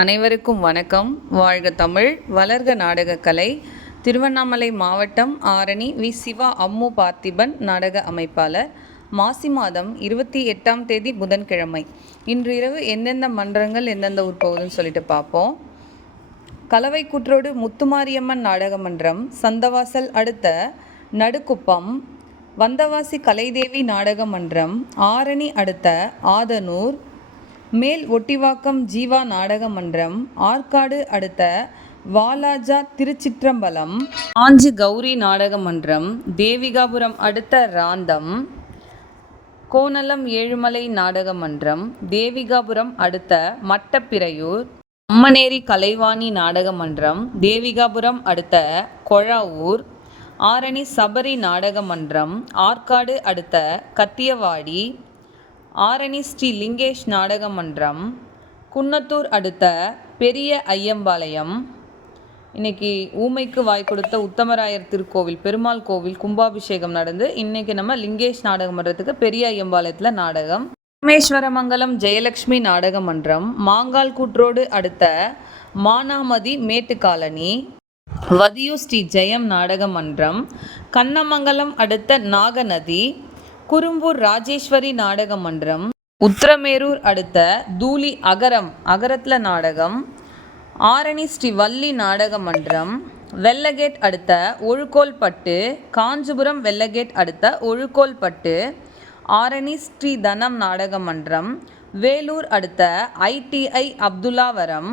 அனைவருக்கும் வணக்கம். வாழ்க தமிழ், வளர்க நாடகக்கலை. திருவண்ணாமலை மாவட்டம் ஆரணி வி. சிவா அம்மு பார்த்திபன் நாடக அமைப்பாளர். மாசி மாதம் 28ஆம் தேதி புதன்கிழமை. இன்று இரவு எந்தெந்த மன்றங்கள் எந்தெந்த ஊர் போகுதுன்னு சொல்லிட்டு பார்ப்போம். கலவை கூற்றோடு முத்துமாரியம்மன் நாடக மன்றம் சந்தவாசல் அடுத்த நடுக்குப்பம். வந்தவாசி கலைதேவி நாடக மன்றம் ஆரணி அடுத்த ஆதனூர். மேல் ஒட்டிவாக்கம் ஜீவா நாடக மன்றம் ஆற்காடு அடுத்த வாலாஜா திருச்சிற்றம்பலம். ஆஞ்சி கௌரி நாடக மன்றம் தேவிகாபுரம் அடுத்த ராந்தம். கோனலம் ஏழுமலை நாடக மன்றம் தேவிகாபுரம் அடுத்த மட்டப்பிரையூர். அம்மனேரி கலைவாணி நாடக மன்றம் தேவிகாபுரம் அடுத்த கொழாவூர். ஆரணி சபரி நாடக மன்றம் ஆற்காடு அடுத்த கத்தியவாடி. ஆரணி ஸ்ரீ லிங்கேஷ் நாடக மன்றம் குன்னத்தூர் அடுத்த பெரிய ஐயம்பாளையம். இன்றைக்கி ஊமைக்கு வாய் கொடுத்த உத்தமராயர் திருக்கோவில் பெருமாள் கோவில் கும்பாபிஷேகம் நடந்து இன்றைக்கி நம்ம லிங்கேஷ் நாடக மன்றத்துக்கு பெரிய ஐயம்பாளையத்தில் நாடகம். ராமேஸ்வரமங்கலம் ஜெயலக்ஷ்மி நாடக மன்றம் மாங்கால் கூற்றோடு அடுத்த மானாமதி மேட்டு காலனி. வதியூர் ஸ்ரீ ஜெயம் நாடக மன்றம் கண்ணமங்கலம் அடுத்த நாகநதி. குறும்பூர் ராஜேஸ்வரி நாடக மன்றம் உத்திரமேரூர் அடுத்த தூளி அகரத்தில் நாடகம். ஆரணி ஸ்ரீ வள்ளி நாடக மன்றம் வெள்ளகேட் அடுத்த ஒழுக்கோல்பட்டு. காஞ்சிபுரம் வெள்ளகேட் அடுத்த ஒழுக்கோல்பட்டு. ஆரணி ஸ்ரீ தனம் நாடக மன்றம் வேலூர் அடுத்த ITI அப்துல்லாவரம்.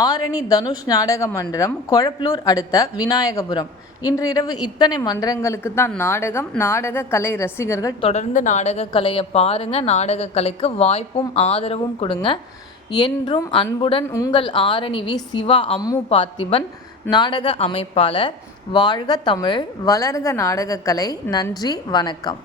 ஆரணி தனுஷ் நாடக மன்றம் கொழப்பலூர் அடுத்த விநாயகபுரம். இன்று இரவு இத்தனை மன்றங்களுக்கு தான் நாடகம். நாடக கலை ரசிகர்கள் தொடர்ந்து நாடக கலையை பாருங்கள். நாடக கலைக்கு வாய்ப்பும் ஆதரவும் கொடுங்க. என்றும் அன்புடன் உங்கள் ஆரணி வி. சிவா அம்மு பார்த்திபன் நாடக அமைப்பாளர். வாழ்க தமிழ், வளர்க நாடகக்கலை. நன்றி, வணக்கம்.